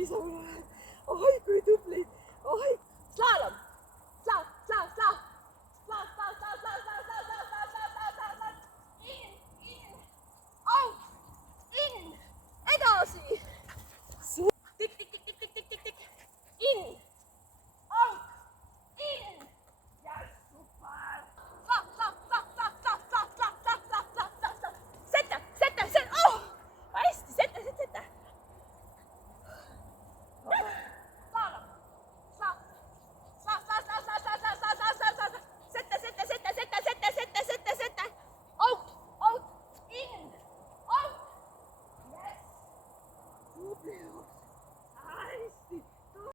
niisama. Oi, kui tubli. Oi, slaalom. Slaal, slaal, slaal. Slaal, slaal, slaal, slaal, slaal, slaal, slaal, slaal, slaal, slaal, slaal, slaal. In, out, in, edasi. Tik, tik, tik, tik, tik, tik, tik, tik. In, out, in. Yes, super. Slaap, slaap, slaap, slaap, slaap, slaap, slaap, slaap, slaap, slaap, slaap, slaap. Sette, sette, sette. Oh, hästi, sette, sette, sette. Slaalom. Slaap. Slaap, slaap, slaap, slaap, slaap, slaap, slaap, slaap, slaap, slaap. Sette, sette, sette, sette, sette, sette, sette, sette. Out, out, in, out. Yes. Tubli.